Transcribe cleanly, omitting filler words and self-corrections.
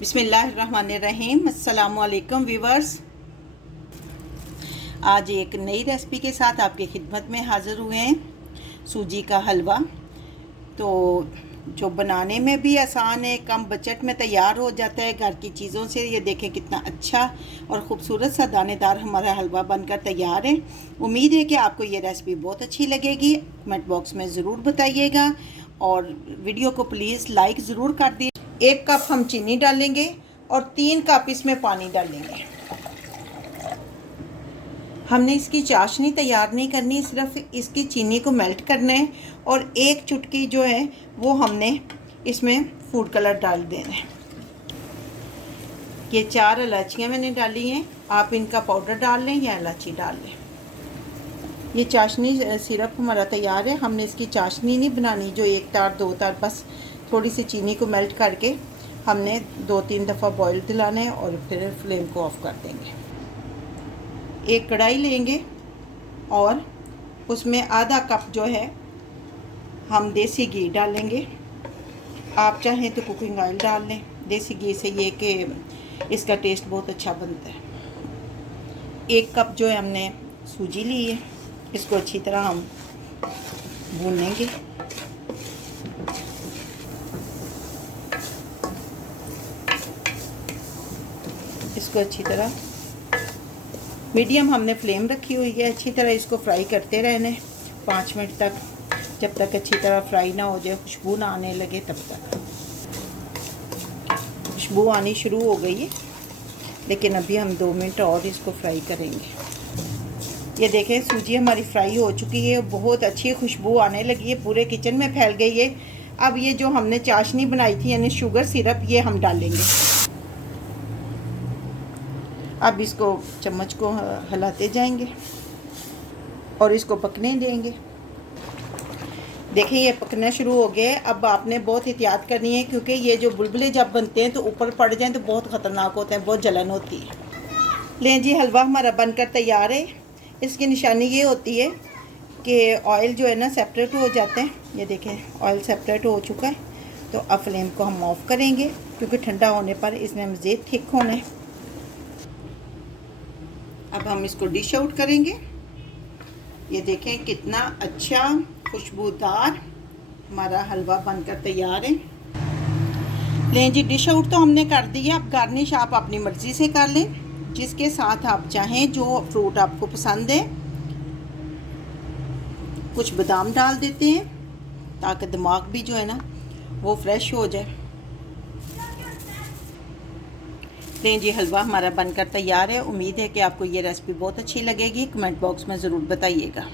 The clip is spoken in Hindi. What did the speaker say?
बिस्मिल्लाहिर्रहमानिर्रहीम। अस्सलामुअलैकुम व्यूवर्स। आज एक नई रेसिपी के साथ आपकी खिदमत में हाज़िर हुए हैं। सूजी का हलवा तो जो बनाने में भी आसान है, कम बजट में तैयार हो जाता है घर की चीज़ों से। ये देखें कितना अच्छा और ख़ूबसूरत सा दानेदार हमारा हलवा बनकर तैयार है। उम्मीद है कि आपको ये रेसिपी बहुत अच्छी लगेगी। कमेंट बॉक्स में ज़रूर बताइएगा और वीडियो को प्लीज़ लाइक ज़रूर कर दीजिए। 1 कप हम चीनी डालेंगे और 3 कप इसमें पानी डालेंगे। हमने इसकी चाशनी तैयार नहीं करनी, सिर्फ इसकी चीनी को मेल्ट करना है। और 1 चुटकी जो है वो हमने इसमें फूड कलर डाल देना है। ये 4 इलायचियाँ मैंने डाली हैं, आप इनका पाउडर डाल लें या इलायची डाल लें। ये चाशनी सिरप हमारा तैयार है। हमने इसकी चाशनी नहीं बनानी जो 1 तार 2 तार, बस थोड़ी सी चीनी को मेल्ट करके हमने 2-3 दफ़ा बॉईल दिलाना है और फिर फ्लेम को ऑफ कर देंगे। एक कढ़ाई लेंगे और उसमें आधा कप जो है हम देसी घी डालेंगे। आप चाहें तो कुकिंग ऑयल डाल लें। देसी घी से ये कि इसका टेस्ट बहुत अच्छा बनता है। 1 कप जो है हमने सूजी ली है, इसको अच्छी तरह हम भूनेंगे। इसको अच्छी तरह मीडियम हमने फ्लेम रखी हुई है। अच्छी तरह इसको फ्राई करते रहना है 5 मिनट तक, जब तक अच्छी तरह फ्राई ना हो जाए, खुशबू ना आने लगे तब तक। खुशबू आनी शुरू हो गई है, लेकिन अभी हम 2 मिनट और इसको फ्राई करेंगे। ये देखें सूजी हमारी फ्राई हो चुकी है, बहुत अच्छी खुशबू आने लगी है, पूरे किचन में फैल गई है। अब ये जो हमने चाशनी बनाई थी यानी शुगर सिरप, ये हम डालेंगे। अब इसको चम्मच को हिलाते जाएंगे और इसको पकने देंगे। देखिए ये पकना शुरू हो गया है। अब आपने बहुत एहतियात करनी है, क्योंकि ये जो बुलबुले जब बनते हैं तो ऊपर पड़ जाएं तो बहुत ख़तरनाक होते हैं, बहुत जलन होती है। लें जी, हलवा हमारा बनकर तैयार है। इसकी निशानी ये होती है कि ऑयल जो है ना सेपरेट हो जाते हैं। ये देखें ऑयल सेपरेट हो चुका है। तो अब फ्लेम को हम ऑफ़ करेंगे, क्योंकि ठंडा होने पर इसमें मज़ीद थिक होना है। अब हम इसको डिश आउट करेंगे। ये देखें कितना अच्छा खुशबूदार हमारा हलवा बनकर तैयार है। लें जी, डिश आउट तो हमने कर दिया। अब गार्निश आप अपनी मर्ज़ी से कर लें, जिसके साथ आप चाहें, जो फ्रूट आपको पसंद है। कुछ बादाम डाल देते हैं ताकि दिमाग भी जो है ना वो फ्रेश हो जाए। लें जी, हलवा हमारा बनकर तैयार है। उम्मीद है कि आपको ये रेसिपी बहुत अच्छी लगेगी। कमेंट बॉक्स में ज़रूर बताइएगा।